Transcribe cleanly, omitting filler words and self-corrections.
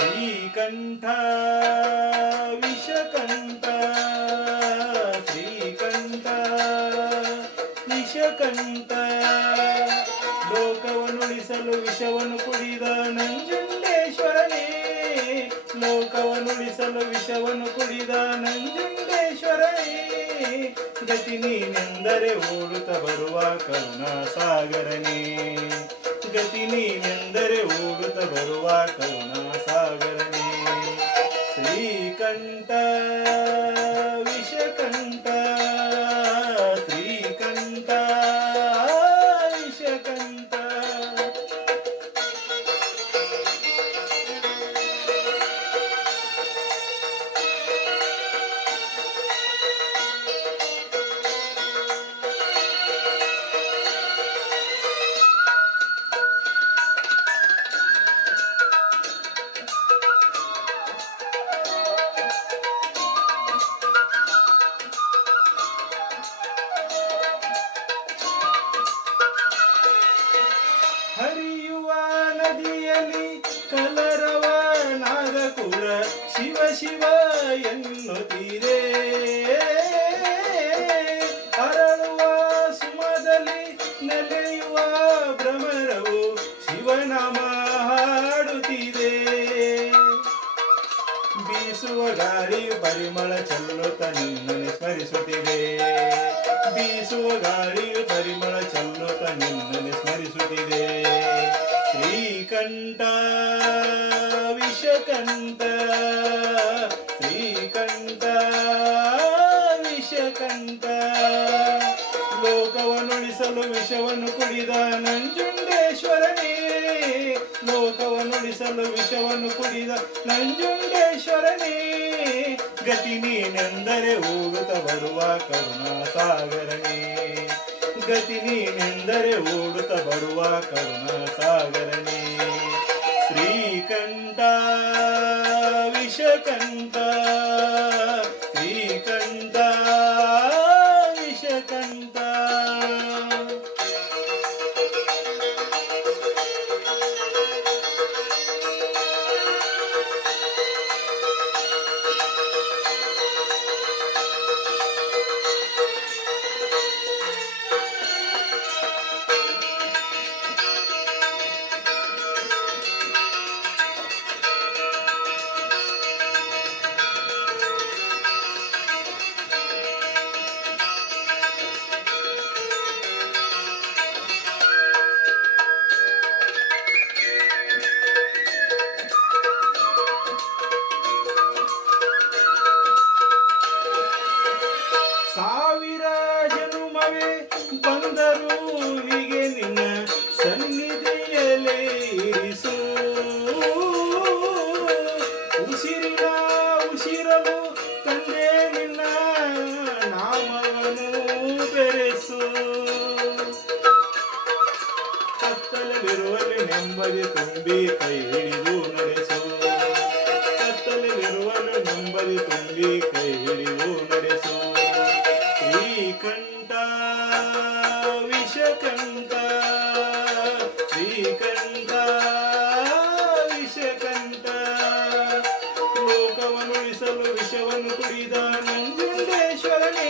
ಶ್ರೀಕಂಠ ವಿಷಕಂಠ ಶ್ರೀಕಂಠ ವಿಷಕಂಠ ಲೋಕವನ್ನುಳಿಸಲು ವಿಷವನ್ನು ಕುಡಿದ ನಂಜುಂಡೇಶ್ವರನೇ ಲೋಕವನ್ನುಳಿಸಲು ವಿಷವನ್ನು ಕುಡಿದ ನಂಜುಂಡೇಶ್ವರನೇ ಗತಿ ನೀನೆಂದರೆ ಓಡುತ್ತ ಬರುವ ಕರುಣಾ ಸಾಗರನೇ ಗತಿ ನೀನೆಂದರೆ ಓಡುತ್ತ ಬರುವ ಕರುಣಾ ಸಾಗರನೇ ಶ್ರೀಕಂಠ ವಿಷಕಂಠ ಶ್ರೀಕಂಠ ವಿಷಕಂಠ ಹರಿಯುವ ನದಿಯಲ್ಲಿ ಕಲರವ ನಾಗಕುಲ ಶಿವ ಶಿವ ಎನ್ನುತ್ತೀರೇ ಅರಳುವ ಸುಮದಲ್ಲಿ ನೆಲೆಯುವ ಭ್ರಮರವು ಶಿವನಾಮ ಹಾಡುತ್ತೀರೆ ಬೀಸುವ ಗಾಳಿಯು ಪರಿಮಳ ಚೆಲ್ಲುತ್ತ ನಿನ್ನನ್ನು ಸ್ಮರಿಸುತ್ತಿದೆ ಬೀಸುವ ಗಾಳಿಯು ಪರಿಮಳ ಚೆಲ್ಲುತ್ತ ನಿನ್ನನ್ನು ಸ್ಮರಿಸುತ್ತಿದೆ ಶ್ರೀಕಂಠ ವಿಷಕಂಠ ಶ್ರೀಕಂಠ ವಿಷಕಂಠ ಲೋಕವನ್ನುಳಿಸಲು ವಿಷವನ್ನು ಕುಡಿದ ನಂಜುಂಡೇಶ್ವರನೇ ಲೋಕವನ್ನುಳಿಸಲು ವಿಷವನ್ನು ಕುಡಿದ ನಂಜುಂಡೇಶ್ವರನೇ ಗತಿ ನೀನೆಂದರೆ ಓಡುತ್ತ ಬರುವ ಕರುಣಾ ಸಾಗರನೇ ಗತಿ ನೀನೆಂದರೆ ಓಡುತ್ತ ಬರುವ ಕರುಣಾ ಸಾಗರನೇ ಶ್ರೀಕಂಠ ವಿಷಕಂಠ ಶ್ರೀಕಂಠ ವಿಷಕಂಠ ಸಾವಿರ ಜನುಮವೇ ಬಂದರೂ ಹೀಗೆ ನಿನ್ನ ಸನ್ನಿಧಿಯಲೇ ಇರಿಸು ಉಸಿರಿನ ಉಸಿರಲು ತಂದೆ ನಿನ್ನ ನಾಮವನ್ನು ಬೆರೆಸು ಕತ್ತಲಲ್ಲಿರುವಲ್ಲಿ ನೆಮ್ಮದಿ ತುಂಬಿ ಕೈ ಹಿಡಿದು ನಡೆಸು ಕತ್ತಲಲ್ಲಿರುವಲ್ಲಿ ನೆಮ್ಮದಿ ತುಂಬಿ ಕೈ ಹಿಡಿದು ನಡೆಸು ಶ್ರೀಕಂಠ ವಿಷಕಂಠ ಶ್ರೀಕಂಠ ವಿಷಕಂಠ ಲೋಕವನ್ನುಳಿಸಲು ವಿಷವನ್ನು ಕುಡಿದ ನಂಜುಂಡೇಶ್ವರನೇ